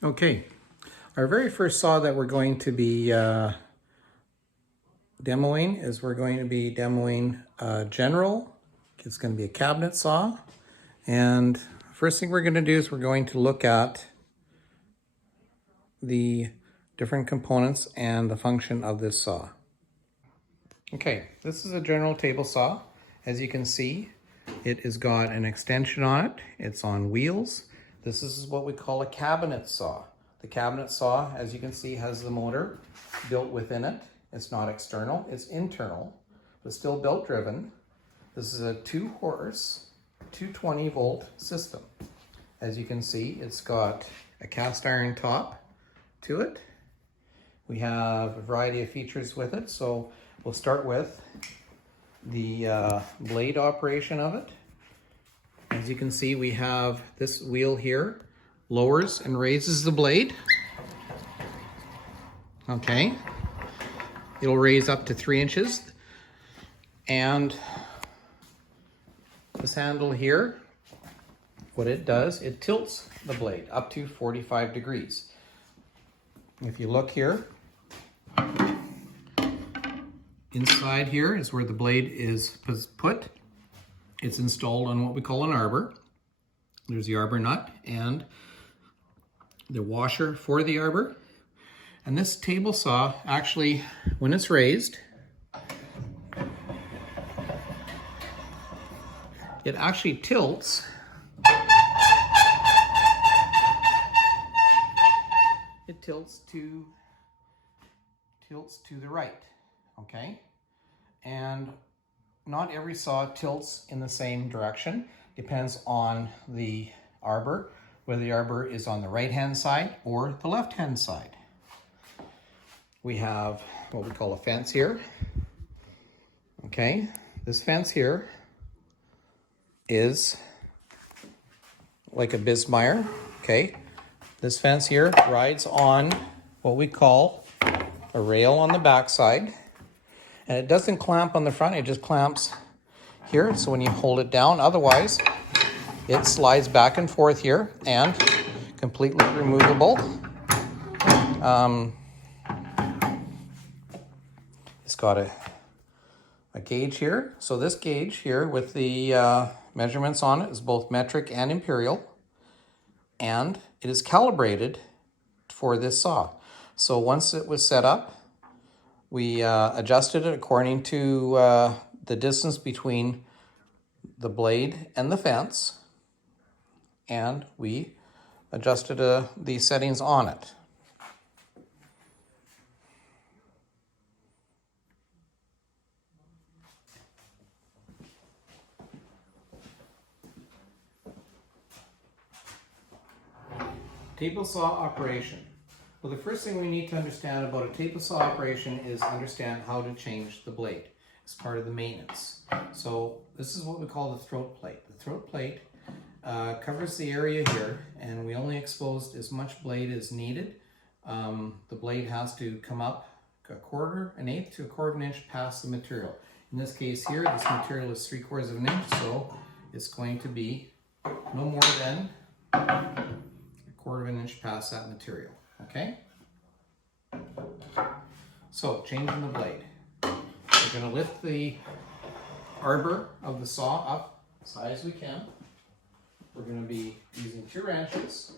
Okay, our very first saw that we're going to be demoing is we're going to be demoing General. It's going to be a cabinet saw. And first thing we're going to do is we're going to look at the different components and the function of this saw. Okay, this is a General table saw. As you can see, it has got an extension on it. It's on wheels. This is what we call a cabinet saw. The cabinet saw, as you can see, has the motor built within it. It's not external, it's internal, but still belt driven. This is a 2-horse, 220 volt system. As you can see, it's got a cast iron top to it. We have a variety of features with it, so we'll start with the blade operation of it. As you can see, we have this wheel here, lowers and raises the blade. Okay, it'll raise up to 3 inches. And this handle here, what it does, it tilts the blade up to 45 degrees. If you look here, inside here is where the blade is put. It's installed on what we call an arbor. There's the arbor nut and the washer for the arbor. And this table saw actually, when it's raised, it actually tilts to the right, okay? And not every saw tilts in the same direction. Depends on the arbor, whether the arbor is on the right-hand side or the left-hand side. We have what we call a fence here. Okay, this fence here is like a Bismeier, okay? This fence here rides on what we call a rail on the back side. And it doesn't clamp on the front, it just clamps here. So when you hold it down, otherwise it slides back and forth here and completely removable. It's got a gauge here. So this gauge here with the measurements on it is both metric and imperial. And it is calibrated for this saw. So once it was set up, we adjusted it according to the distance between the blade and the fence, and we adjusted the settings on it. Table saw operation. Well, the first thing we need to understand about a table saw operation is understand how to change the blade. It's part of the maintenance. So this is what we call the throat plate. The throat plate covers the area here, and we only exposed as much blade as needed. The blade has to come up an eighth to a quarter of an inch past the material. In this case here, this material is 3/4 of an inch, so it's going to be no more than a quarter of an inch past that material. Okay? So, changing the blade. We're going to lift the arbor of the saw up as high as we can. We're going to be using 2 wrenches,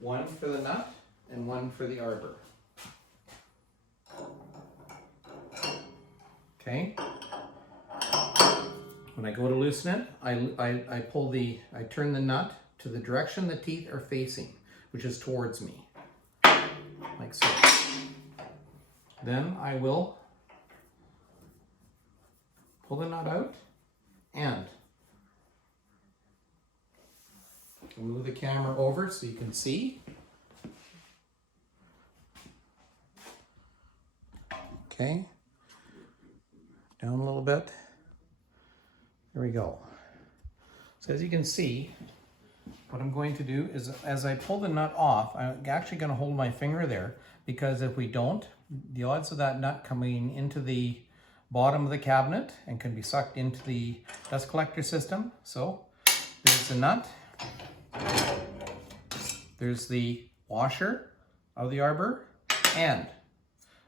one for the nut and one for the arbor. Okay? When I go to loosen it, I turn the nut to the direction the teeth are facing, which is towards me. Like so. Then I will pull the nut out and move the camera over so you can see. Okay. Down a little bit. There we go. So as you can see, what I'm going to do is, as I pull the nut off, I'm actually going to hold my finger there, because if we don't, the odds of that nut coming into the bottom of the cabinet and can be sucked into the dust collector system. So there's the nut, there's the washer of the arbor, and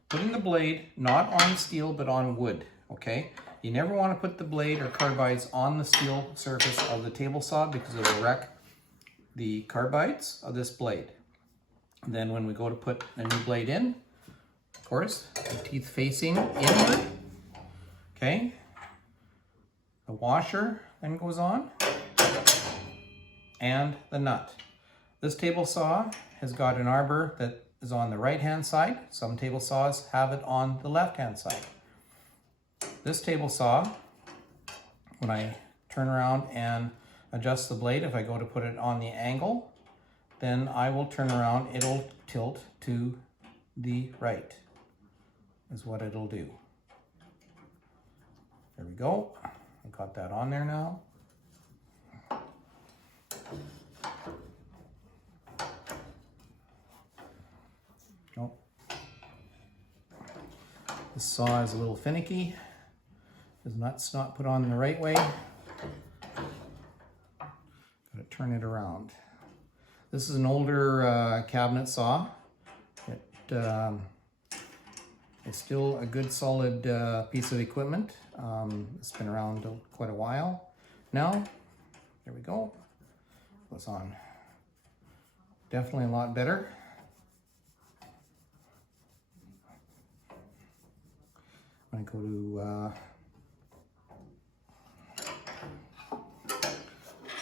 putting the blade not on steel but on wood, okay? You never want to put the blade or carbides on the steel surface of the table saw because it will wreck the carbides of this blade. And then when we go to put a new blade in, of course, the teeth facing inward, okay? The washer then goes on, and the nut. This table saw has got an arbor that is on the right-hand side. Some table saws have it on the left-hand side. This table saw, when I turn around and adjust the blade, if I go to put it on the angle, then I will turn around, it'll tilt to the right, is what it'll do. There we go. I got that on there now. Oh. This saw is a little finicky. The nut's not put on the right way. Got to turn it around. This is an older cabinet saw. It's still a good solid piece of equipment. It's been around quite a while now. There we go. Goes on. Definitely a lot better. When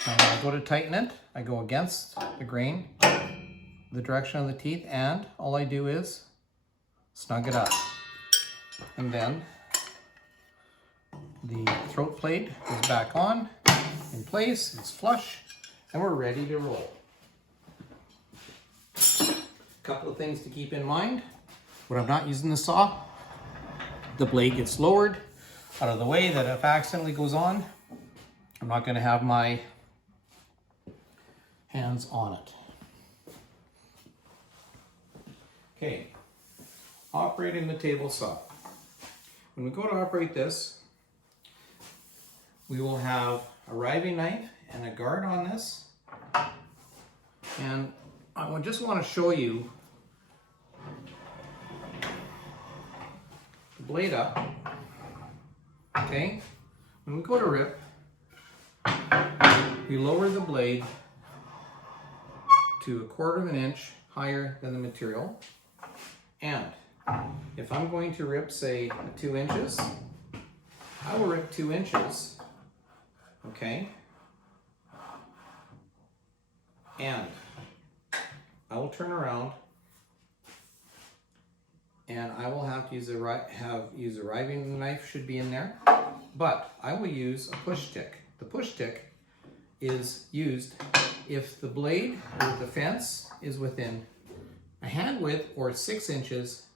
I go to tighten it, I go against the grain, the direction of the teeth, and all I do is snug it up. And then the throat plate is back on, in place, it's flush, and we're ready to roll. A couple of things to keep in mind. When I'm not using the saw, the blade gets lowered out of the way that if accidentally goes on, I'm not going to have my hands on it. Okay, operating the table saw. When we go to operate this, we will have a riving knife and a guard on this. And I just want to show you the blade up. Okay, when we go to rip, we lower the blade to 1/4 of an inch higher than the material. And if I'm going to rip, say, 2 inches, I will rip 2 inches, okay? And I will turn around and I will have to use a riving knife, should be in there, but I will use a push stick. The push stick is used if the blade or the fence is within a hand width or 6 inches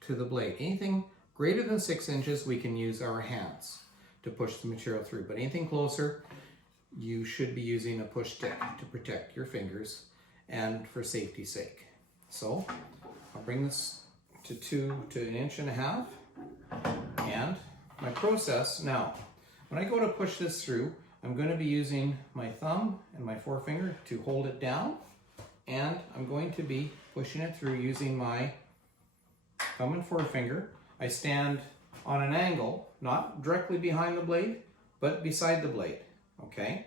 to the blade. Anything greater than 6 inches, we can use our hands to push the material through, but anything closer, you should be using a push stick to protect your fingers and for safety's sake. So I'll bring this to 1.5 inches, and my process now, when I go to push this through, I'm going to be using my thumb and my forefinger to hold it down, and I'm going to be pushing it through using my thumb and forefinger. I stand on an angle, not directly behind the blade, but beside the blade, okay?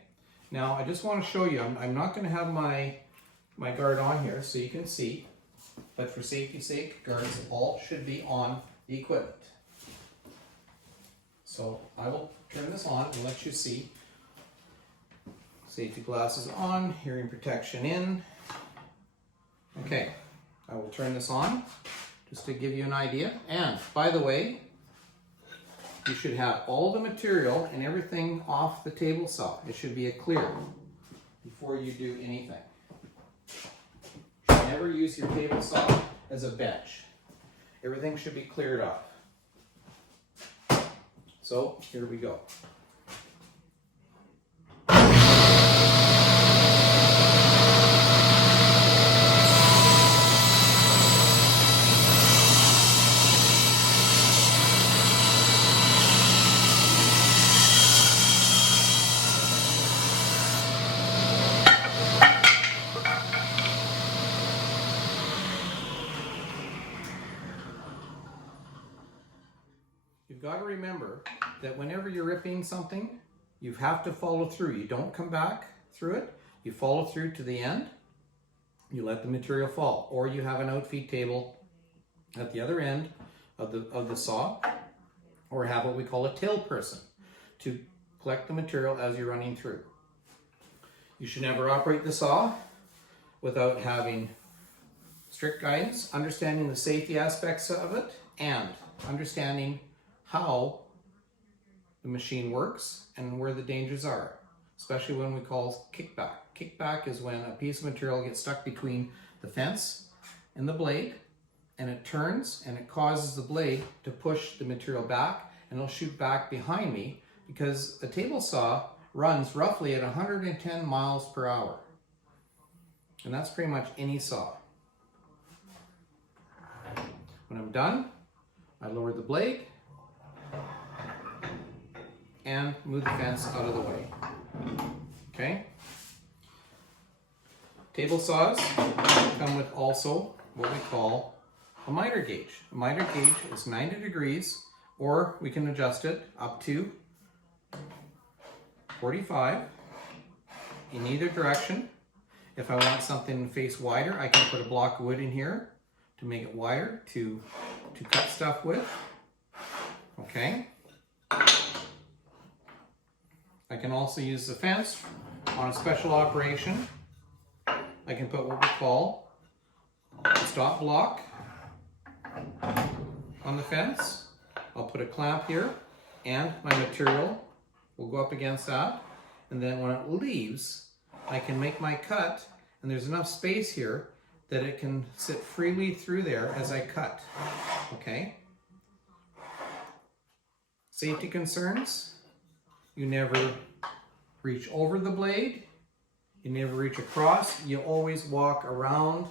Now, I just want to show you, I'm not going to have my guard on here so you can see, but for safety's sake, guards all should be on the equipment. So I will turn this on and let you see. Safety glasses on, hearing protection in. Okay, I will turn this on just to give you an idea. And by the way, you should have all the material and everything off the table saw. It should be a clear before you do anything. You should never use your table saw as a bench. Everything should be cleared off. So here we go. remember that whenever you're ripping something, you have to follow through. You don't come back through it. You follow through to the end. You let the material fall, or you have an outfeed table at the other end of the saw, or have what we call a tail person to collect the material as you're running through. You should never operate the saw without having strict guidance, understanding the safety aspects of it, and understanding how the machine works and where the dangers are, especially when we call kickback. Kickback is when a piece of material gets stuck between the fence and the blade, and it turns and it causes the blade to push the material back, and it'll shoot back behind me because a table saw runs roughly at 110 miles per hour. And that's pretty much any saw. When I'm done, I lower the blade and move the fence out of the way. Okay? Table saws come with also what we call a miter gauge. A miter gauge is 90 degrees, or we can adjust it up to 45 in either direction. If I want something to face wider, I can put a block of wood in here to make it wider to cut stuff with. Okay. I can also use the fence on a special operation. I can put what we call a stop block on the fence. I'll put a clamp here and my material will go up against that. And then when it leaves, I can make my cut, and there's enough space here that it can sit freely through there as I cut. Okay? Safety concerns: you never reach over the blade, you never reach across, you always walk around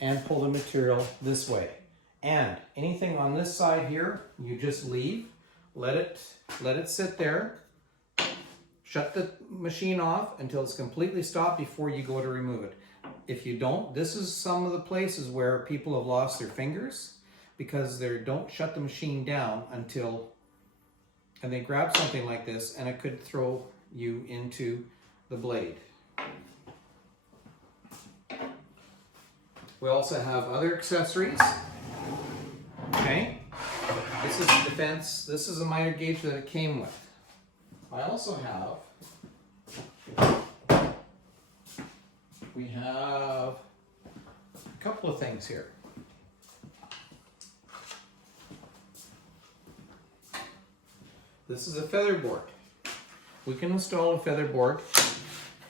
and pull the material this way. And anything on this side here, you just leave, let it sit there, shut the machine off until it's completely stopped before you go to remove it. If you don't, this is some of the places where people have lost their fingers because they don't shut the machine down until, and they grab something like this and it could throw you into the blade. We also have other accessories. Okay, this is the fence. This is a miter gauge that it came with. I also have, we have a couple of things here. This is a feather board. We can install a feather board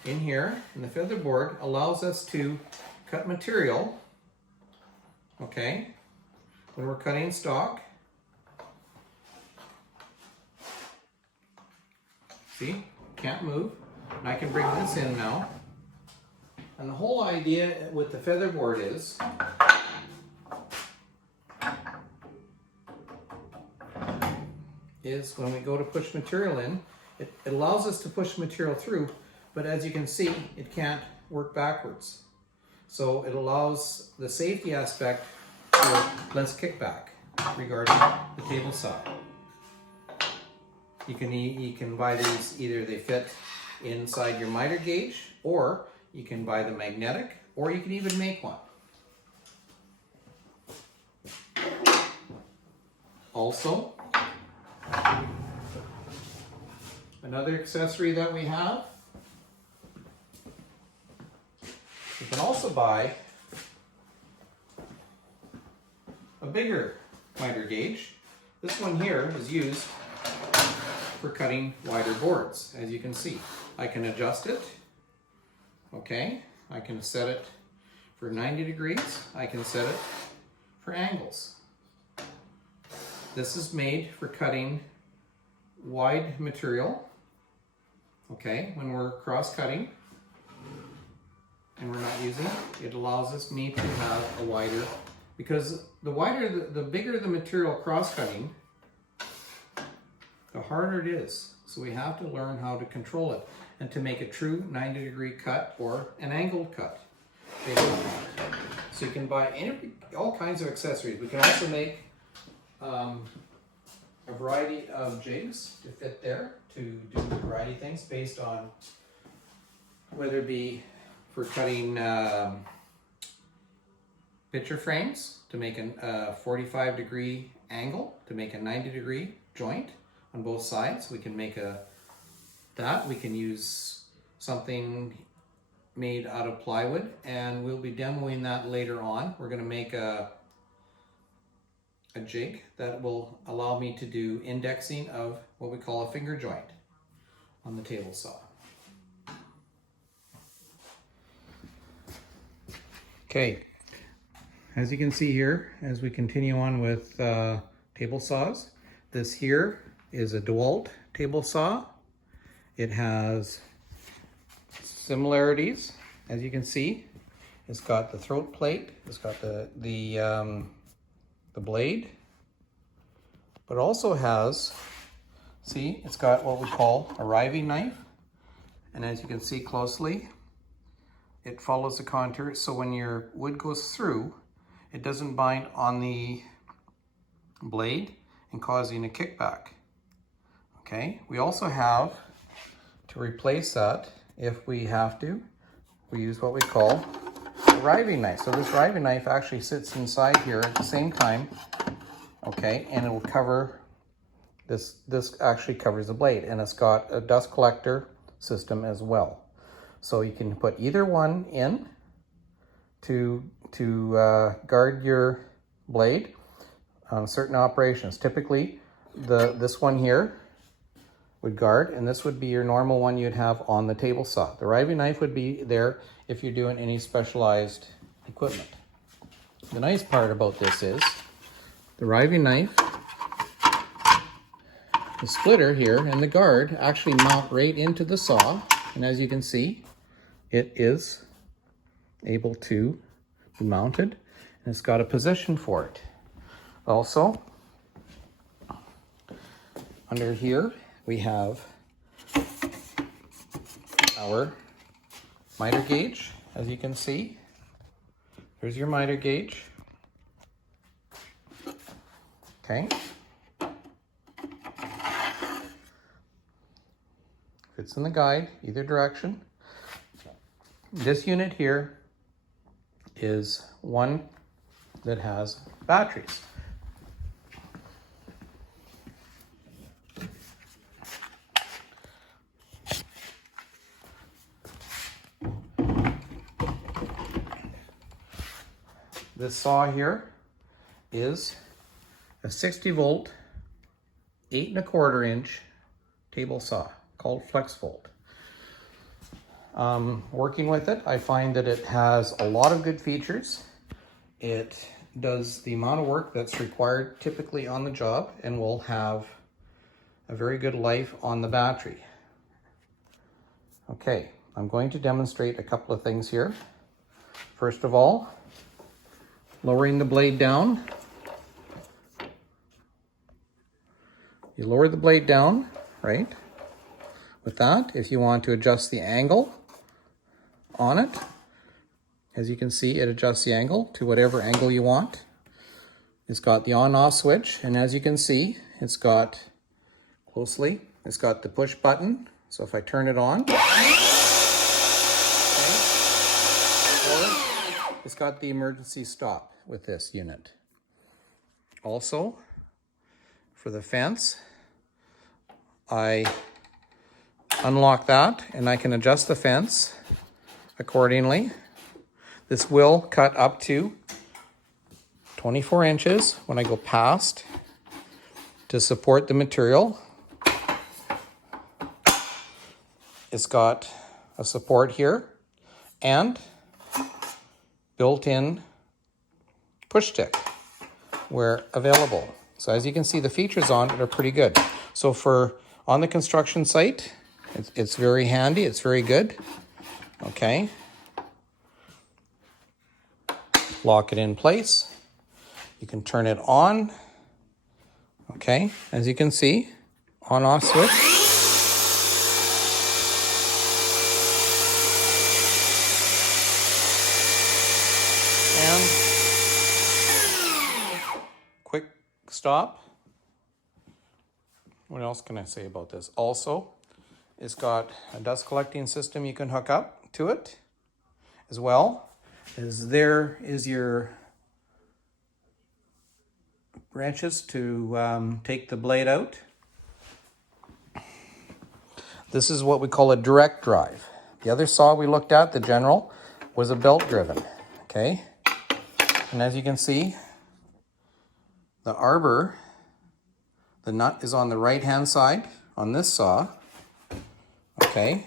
in here, and the feather board allows us to cut material, okay, when we're cutting stock. See, can't move. And I can bring this in now. And the whole idea with the feather board is when we go to push material in, it allows us to push material through, but as you can see, it can't work backwards. So it allows the safety aspect for less kickback regarding the table saw. You can buy these, either they fit inside your miter gauge, or you can buy the magnetic, or you can even make one. Also, another accessory that we have, you can also buy a bigger miter gauge. This one here is used for cutting wider boards. As you can see, I can adjust it. Okay, I can set it for 90 degrees. I can set it for angles. This is made for cutting wide material. Okay, when we're cross-cutting and we're not using it, it allows me to have a wider, because the bigger the material cross-cutting, the harder it is. So we have to learn how to control it and to make a true 90-degree cut or an angled cut based on that. So you can buy all kinds of accessories. We can also make a a variety of jigs to fit there to do a variety of things based on whether it be for cutting picture frames to make a 45-degree angle, to make a 90-degree joint on both sides. We can make we can use something made out of plywood, and we'll be demoing that later on. We're going to make a jig that will allow me to do indexing of what we call a finger joint on the table saw. Okay, as you can see here, as we continue on with table saws, this here is a DeWalt table saw. It has similarities, as you can see. It's got the throat plate, it's got the blade, but also has, see, it's got what we call a riving knife, and as you can see closely, it follows the contour, so when your wood goes through, it doesn't bind on the blade and causing a kickback. Okay, we also have, to replace that, if we have to, we use what we call a riving knife. So this riving knife actually sits inside here at the same time, okay, and it will cover, this actually covers the blade, and it's got a dust collector system as well. So you can put either one in to guard your blade on certain operations. Typically, this one here would guard, and this would be your normal one you'd have on the table saw. The riving knife would be there if you're doing any specialized equipment. The nice part about this is the riving knife, the splitter here, and the guard actually mount right into the saw, and as you can see, it is able to be mounted, and it's got a position for it. Also, under here, we have our miter gauge, as you can see. Here's your miter gauge. Okay. Fits in the guide, either direction. This unit here is one that has batteries. This saw here is a 60-volt, 8 1/4 inch table saw called FlexVolt. Working with it, I find that it has a lot of good features. It does the amount of work that's required typically on the job and will have a very good life on the battery. Okay, I'm going to demonstrate a couple of things here. First of all, lowering the blade down. You lower the blade down, right? With that, if you want to adjust the angle on it, as you can see, it adjusts the angle to whatever angle you want. It's got the on-off switch, and as you can see, it's got, closely, it's got the push button. So if I turn it on, okay, or it's got the emergency stop with this unit. Also, for the fence, I unlock that and I can adjust the fence accordingly. This will cut up to 24 inches when I go past to support the material. It's got a support here and built-in push stick where available. So as you can see, the features on it are pretty good. So for on the construction site, it's very handy, it's very good. Okay. Lock it in place. You can turn it on. Okay, as you can see, on-off switch. And quick stop. what else can I say about this? Also, it's got a dust collecting system you can hook up to it as well. There is your branches to take the blade out. This is what we call a direct drive. The other saw we looked at, the General, was a belt driven, okay? And as you can see, the arbor, the nut is on the right hand side on this saw, okay?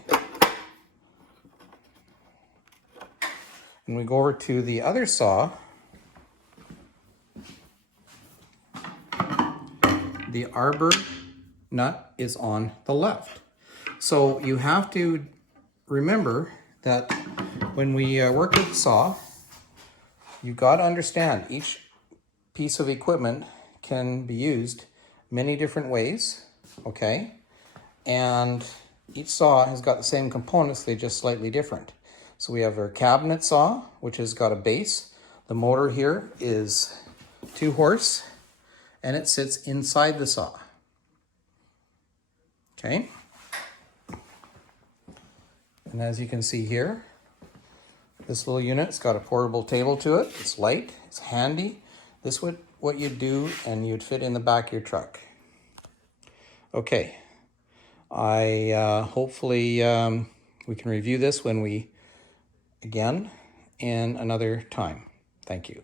And we go over to the other saw, the arbor nut is on the left. So you have to remember that when we work with the saw, you've got to understand each piece of equipment can be used many different ways, okay? And each saw has got the same components, they're just slightly different. So we have our cabinet saw, which has got a base. The motor here is 2 horse, and it sits inside the saw, okay? And as you can see here, this little unit's got a portable table to it. It's light, it's handy. This is what you'd do, and you'd fit in the back of your truck. Okay, hopefully we can review this again in another time. Thank you.